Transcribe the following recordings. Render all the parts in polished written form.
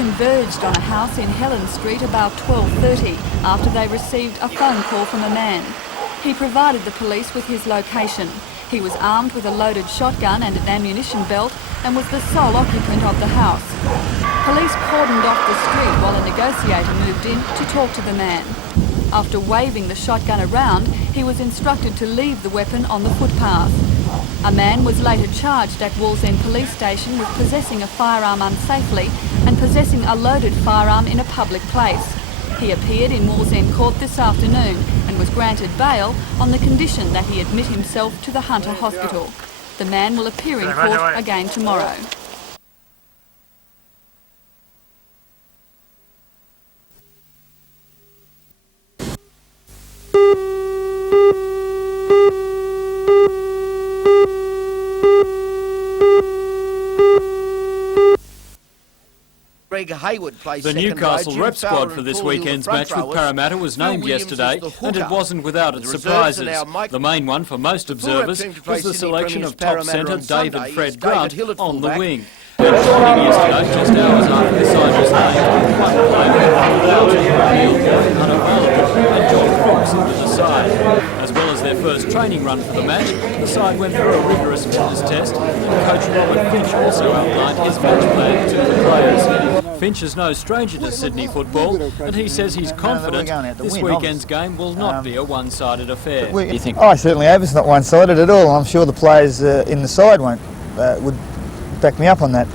converged on a house in Helen Street about 12:30 after they received a phone call from a man. He provided the police with his location. He was armed with a loaded shotgun and an ammunition belt and was the sole occupant of the house. Police cordoned off the street while a negotiator moved in to talk to the man. After waving the shotgun around, he was instructed to leave the weapon on the footpath. A man was later charged at Wallsend Police Station with possessing a firearm unsafely and possessing a loaded firearm in a public place. He appeared in Wallsend Court this afternoon and was granted bail on the condition that he admit himself to the Hunter Hospital. The man will appear in court again tomorrow. The Newcastle rep squad for this weekend's match with Parramatta was named yesterday, and it wasn't without its surprises. The main one for most observers was the selection of top centre David Fred Grant on the wing. And joining yesterday, just hours after the side was named, one player without unavailable and John Fox into the side. As well as their first training run for the match, the side went through a rigorous fitness test, and coach Robert Finch also outlined his match plan to the players. Finch is no stranger to Sydney football, and he says he's confident this weekend's game will not be a one-sided affair. I certainly hope it's not one-sided at all. I'm sure the players in the side would back me up on that.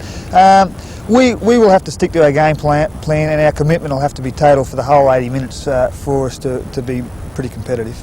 We will have to stick to our game plan, and our commitment will have to be total for the whole 80 minutes for us to be pretty competitive.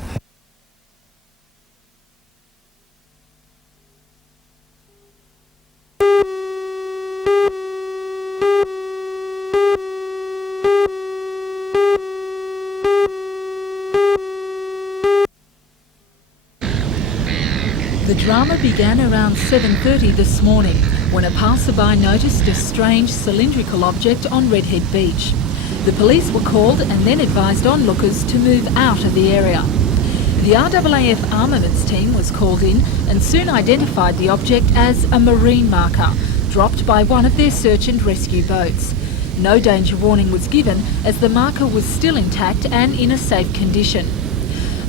The drama began around 7:30 this morning when a passerby noticed a strange cylindrical object on Redhead Beach. The police were called and then advised onlookers to move out of the area. The RAAF armaments team was called in and soon identified the object as a marine marker, dropped by one of their search and rescue boats. No danger warning was given as the marker was still intact and in a safe condition.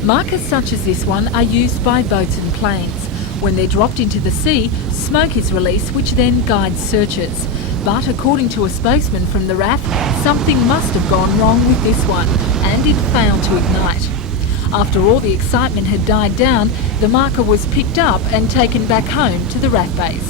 Markers such as this one are used by boats and planes. When they're dropped into the sea, smoke is released which then guides searches. But according to a spokesman from the RAF, something must have gone wrong with this one and it failed to ignite. After all the excitement had died down, the marker was picked up and taken back home to the RAF base.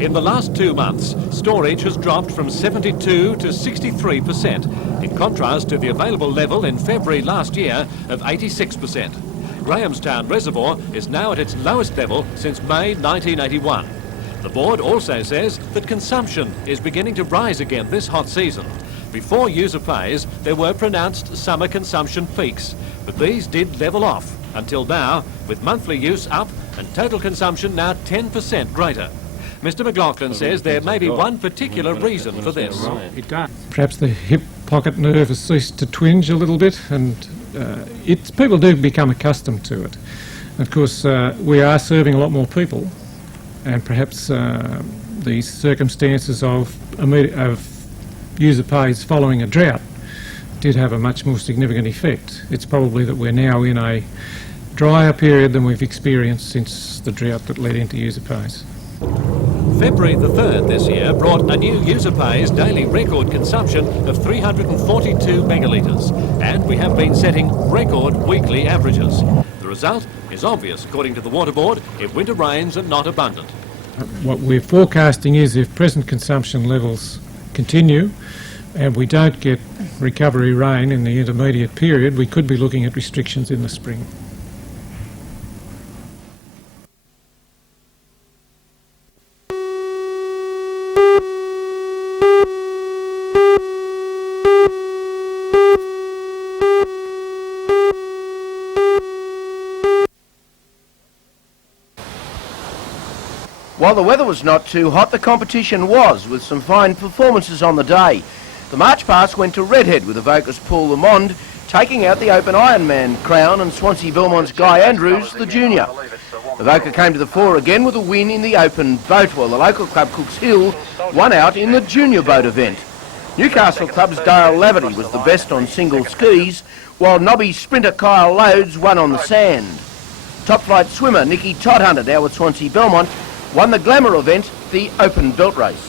In the last 2 months, storage has dropped from 72 to 63%, in contrast to the available level in February last year of 86%. Grahamstown Reservoir is now at its lowest level since May 1981. The board also says that consumption is beginning to rise again this hot season. Before user pays, there were pronounced summer consumption peaks, but these did level off until now, with monthly use up and total consumption now 10% greater. Mr McLaughlin says there may be one particular reason for this. Perhaps the hip pocket nerve has ceased to twinge a little bit, and people do become accustomed to it. Of course, we are serving a lot more people, and perhaps the circumstances of user pays following a drought did have a much more significant effect. It's probably that we're now in a drier period than we've experienced since the drought that led into user pays. February the 3rd this year brought a new user pays daily record consumption of 342 megalitres, and we have been setting record weekly averages. The result is obvious, according to the Water Board, if winter rains are not abundant. What we're forecasting is if present consumption levels continue and we don't get recovery rain in the intermediate period, we could be looking at restrictions in the spring. While the weather was not too hot, the competition was, with some fine performances on the day. The March Pass went to Redhead with Avoca's Paul Lamond taking out the Open Ironman crown and Swansea Belmont's Guy Andrews, the junior. Avoca came to the fore again with a win in the Open Boat, while the local club Cooks Hill won out in the junior boat event. Newcastle Club's Dale Laverty was the best on single skis, while Nobby sprinter Kyle Loads won on the sand. Top flight swimmer Nikki Todhunter, now with Swansea Belmont, won the glamour event, the Open Belt Race.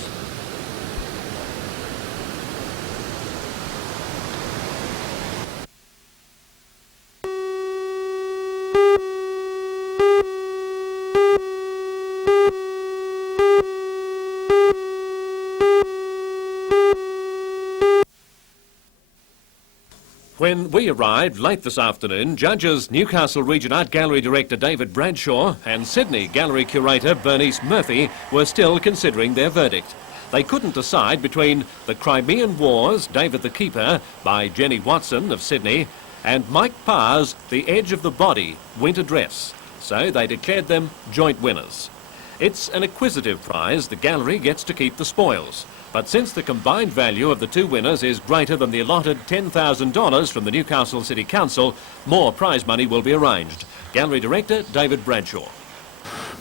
When we arrived late this afternoon, judges Newcastle Region Art Gallery Director David Bradshaw and Sydney Gallery Curator Bernice Murphy were still considering their verdict. They couldn't decide between The Crimean Wars, David the Keeper, by Jenny Watson of Sydney, and Mike Parr's The Edge of the Body, Winter Dress. So they declared them joint winners. It's an acquisitive prize. The gallery gets to keep the spoils. But since the combined value of the two winners is greater than the allotted $10,000 from the Newcastle City Council, more prize money will be arranged. Gallery Director David Bradshaw.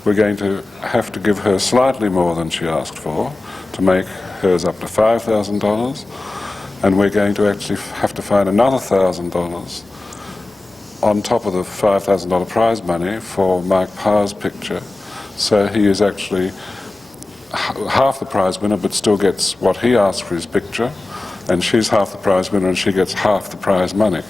We're going to have to give her slightly more than she asked for to make hers up to $5,000, and we're going to actually have to find another $1,000 on top of the $5,000 prize money for Mike Parr's picture. So he is actually half the prize winner, but still gets what he asked for his picture, and she's half the prize winner and she gets half the prize money.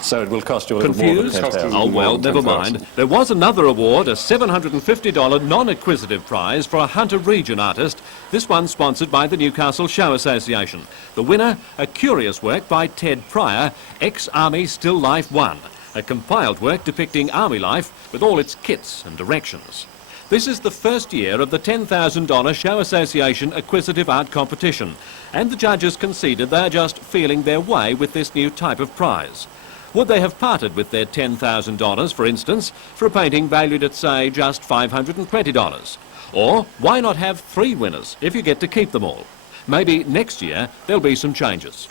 So it will cost you a little more than $10,000. Oh well, never mind. There was another award, a $750 non-acquisitive prize for a Hunter Region artist, this one sponsored by the Newcastle Show Association. The winner, a curious work by Ted Pryor, Ex-Army Still Life 1, a compiled work depicting army life with all its kits and directions. This is the first year of the $10,000 Show Association Acquisitive Art Competition, and the judges conceded they're just feeling their way with this new type of prize. Would they have parted with their $10,000, for instance, for a painting valued at, say, just $520? Or why not have 3 winners if you get to keep them all? Maybe next year there'll be some changes.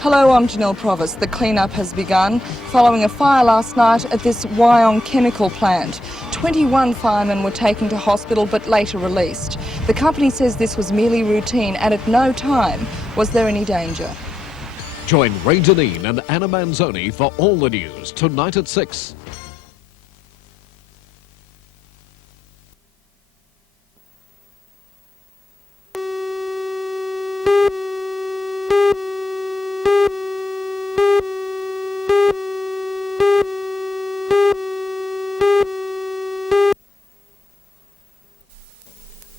Hello, I'm Janelle Provis. The clean-up has begun following a fire last night at this Wyong chemical plant. 21 firemen were taken to hospital but later released. The company says this was merely routine and at no time was there any danger. Join Ray Deneen and Anna Manzoni for all the news tonight at 6.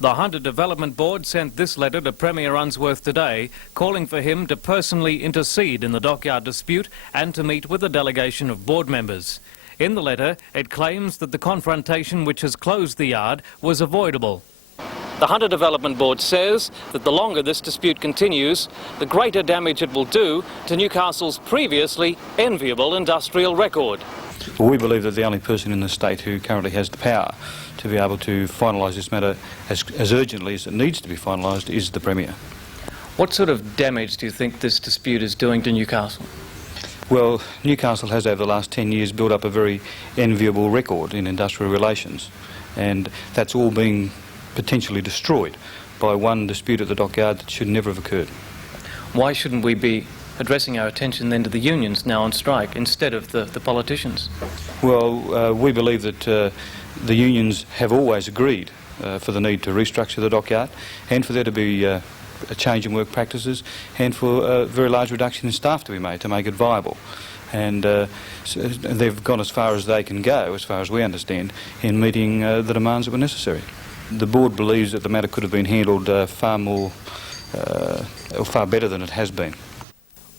The Hunter Development Board sent this letter to Premier Unsworth today, calling for him to personally intercede in the dockyard dispute and to meet with a delegation of board members. In the letter, it claims that the confrontation which has closed the yard was avoidable. The Hunter Development Board says that the longer this dispute continues, the greater damage it will do to Newcastle's previously enviable industrial record. Well, we believe that the only person in the state who currently has the power to be able to finalise this matter as urgently as it needs to be finalised is the Premier. What sort of damage do you think this dispute is doing to Newcastle? Well, Newcastle has over the last 10 years built up a very enviable record in industrial relations, and that's all being potentially destroyed by one dispute at the dockyard that should never have occurred. Why shouldn't we be addressing our attention then to the unions now on strike instead of the politicians? Well, we believe that the unions have always agreed for the need to restructure the dockyard and for there to be a change in work practices and for a very large reduction in staff to be made to make it viable. And so they've gone as far as they can go, as far as we understand, in meeting the demands that were necessary. The board believes that the matter could have been handled far better than it has been.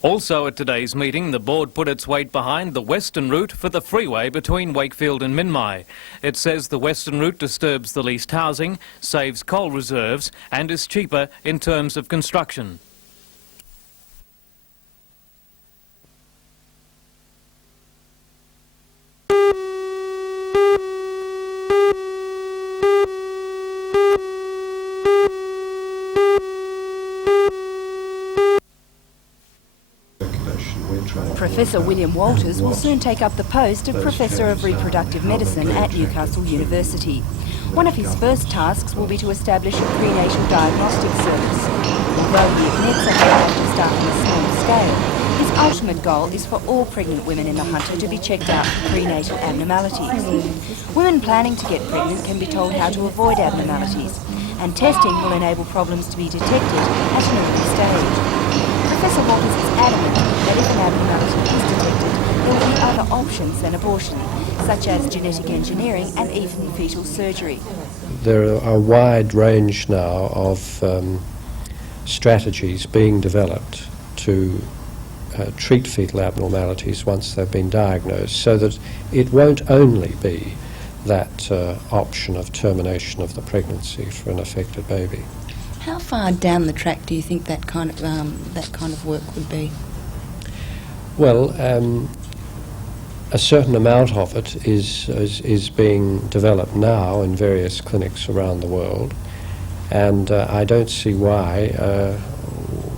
Also at today's meeting, the board put its weight behind the western route for the freeway between Wakefield and Minmay. It says the western route disturbs the leased housing, saves coal reserves and is cheaper in terms of construction. Professor William Walters will soon take up the post of Professor of Reproductive Medicine at Newcastle University. One of his first tasks will be to establish a prenatal diagnostic service. Although he admits that they have to start on a small scale, his ultimate goal is for all pregnant women in the Hunter to be checked out for prenatal abnormalities. Women planning to get pregnant can be told how to avoid abnormalities, and testing will enable problems to be detected at an early stage. Professor Walters is adamant that if an abnormality is detected, there will be other options than abortion, such as genetic engineering and even fetal surgery. There are a wide range now of strategies being developed to treat fetal abnormalities once they've been diagnosed, so that it won't only be that option of termination of the pregnancy for an affected baby. How far down the track do you think that kind of work would be? Well, a certain amount of it is being developed now in various clinics around the world, and I don't see why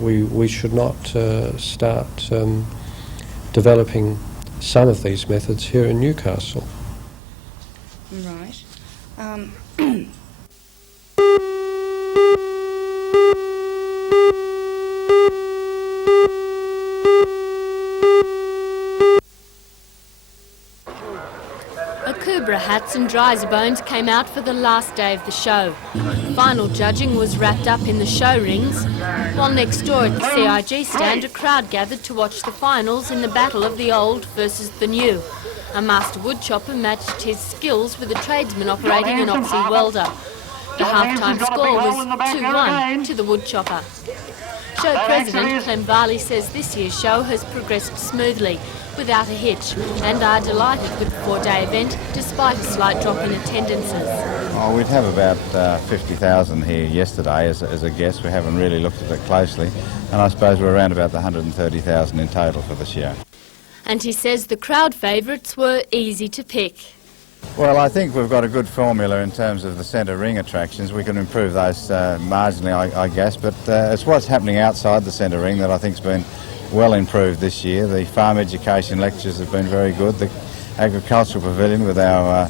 we should not start developing some of these methods here in Newcastle. Right. Hats and dryser bones came out for the last day of the show. Final judging was wrapped up in the show rings, while next door at the CIG stand a crowd gathered to watch the finals in the battle of the old versus the new. A master woodchopper matched his skills with a tradesman operating an oxy welder. The half-time score was 2-1 to the woodchopper. Show president Clem Varley says this year's show has progressed smoothly, without a hitch, and are delighted with the 4-day event despite a slight drop in attendances. Oh, we'd have about 50,000 here yesterday as a guess. We haven't really looked at it closely, and I suppose we're around about the 130,000 in total for this year. And he says the crowd favourites were easy to pick. Well, I think we've got a good formula in terms of the centre ring attractions. We can improve those marginally, I guess, but it's what's happening outside the centre ring that I think's been well improved this year. The farm education lectures have been very good. The agricultural pavilion with our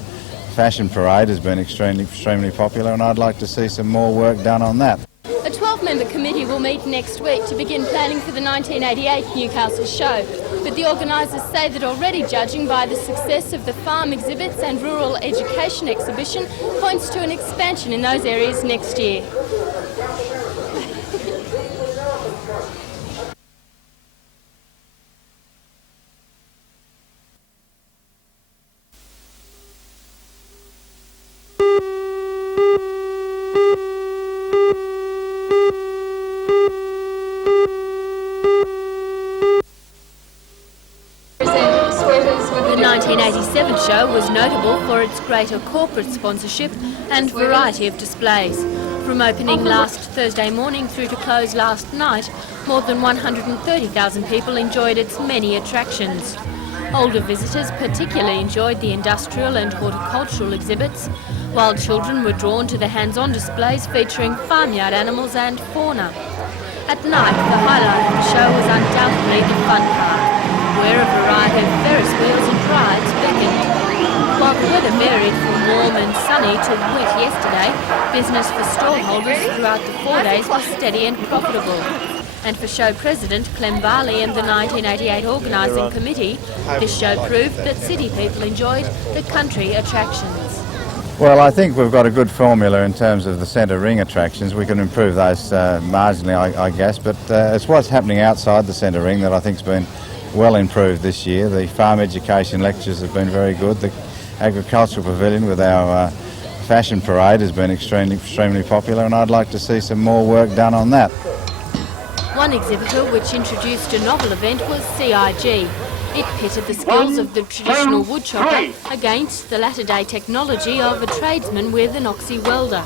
fashion parade has been extremely popular, and I'd like to see some more work done on that. A 12-member committee will meet next week to begin planning for the 1988 Newcastle show, but the organisers say that already judging by the success of the farm exhibits and rural education exhibition points to an expansion in those areas next year. show was notable for its greater corporate sponsorship and variety of displays. From opening last Thursday morning through to close last night, more than 130,000 people enjoyed its many attractions. Older visitors particularly enjoyed the industrial and horticultural exhibits, while children were drawn to the hands-on displays featuring farmyard animals and fauna. At night, the highlight of the show was undoubtedly the fun park, where a variety of Ferris wheels and rides beckoned. While the weather varied from warm and sunny to wet yesterday, business for stallholders throughout the 4 days was steady and profitable. And for show president Clem Varley and the 1988 organising committee, this show proved that city people enjoyed the country attractions. Well, I think we've got a good formula in terms of the centre ring attractions. We can improve those marginally, I guess, but it's what's happening outside the centre ring that I think's been well improved this year. The farm education lectures have been very good. The agricultural pavilion with our fashion parade has been extremely popular, and I'd like to see some more work done on that. One exhibitor which introduced a novel event was CIG. It pitted the skills of the traditional woodchopper against the latter-day technology of a tradesman with an oxy welder.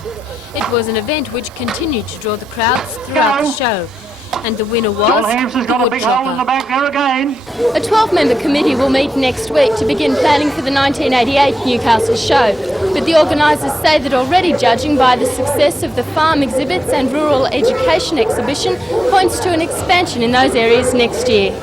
It was an event which continued to draw the crowds throughout the show. And the winner was the woodchopper. A 12-member committee will meet next week to begin planning for the 1988 Newcastle show. But the organisers say that already judging by the success of the farm exhibits and rural education exhibition points to an expansion in those areas next year.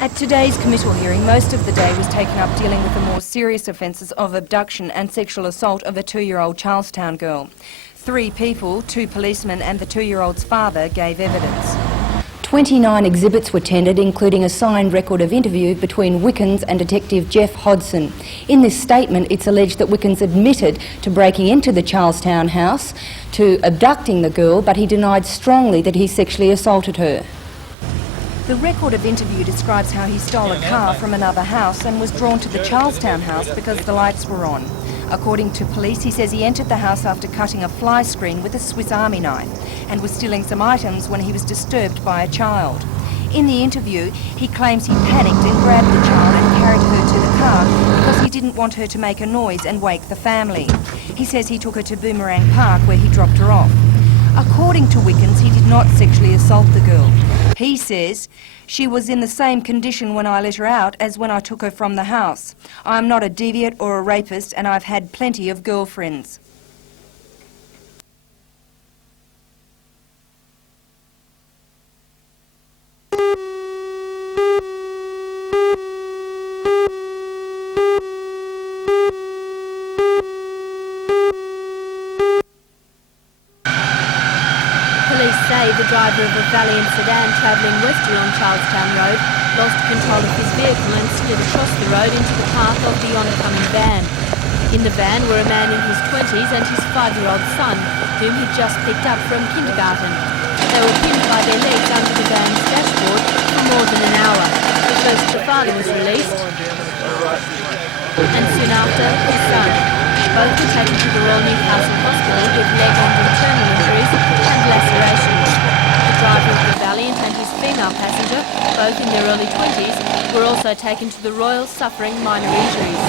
At today's committal hearing, most of the day was taken up dealing with the more serious offences of abduction and sexual assault of a 2-year-old Charlestown girl. 3 people, 2 policemen and the 2-year-old's father gave evidence. 29 exhibits were tendered, including a signed record of interview between Wickens and Detective Jeff Hodson. In this statement, it's alleged that Wickens admitted to breaking into the Charlestown house, to abducting the girl, but he denied strongly that he sexually assaulted her. The record of interview describes how he stole a car from another house and was drawn to the Charlestown house because the lights were on. According to police, he says he entered the house after cutting a fly screen with a Swiss Army knife and was stealing some items when he was disturbed by a child. In the interview, he claims he panicked and grabbed the child and carried her to the car because he didn't want her to make a noise and wake the family. He says he took her to Boomerang Park where he dropped her off. According to Wickens, he did not sexually assault the girl. He says, "She was in the same condition when I let her out as when I took her from the house. I'm not a deviant or a rapist, and I've had plenty of girlfriends." Police say the driver of a Valiant sedan travelling west along Charlestown Road lost control of his vehicle and slid across the road into the path of the oncoming van. In the van were a man in his 20s and his 5-year-old son, whom he'd just picked up from kindergarten. They were pinned by their legs under the van's dashboard for more than an hour. First the father was released, and soon after his son. Both were taken to the Royal Newcastle Hospital with leg and internal injuries and lacerations. The driver of the Valiant and his female passenger, both in their early 20s, were also taken to the Royal suffering minor injuries.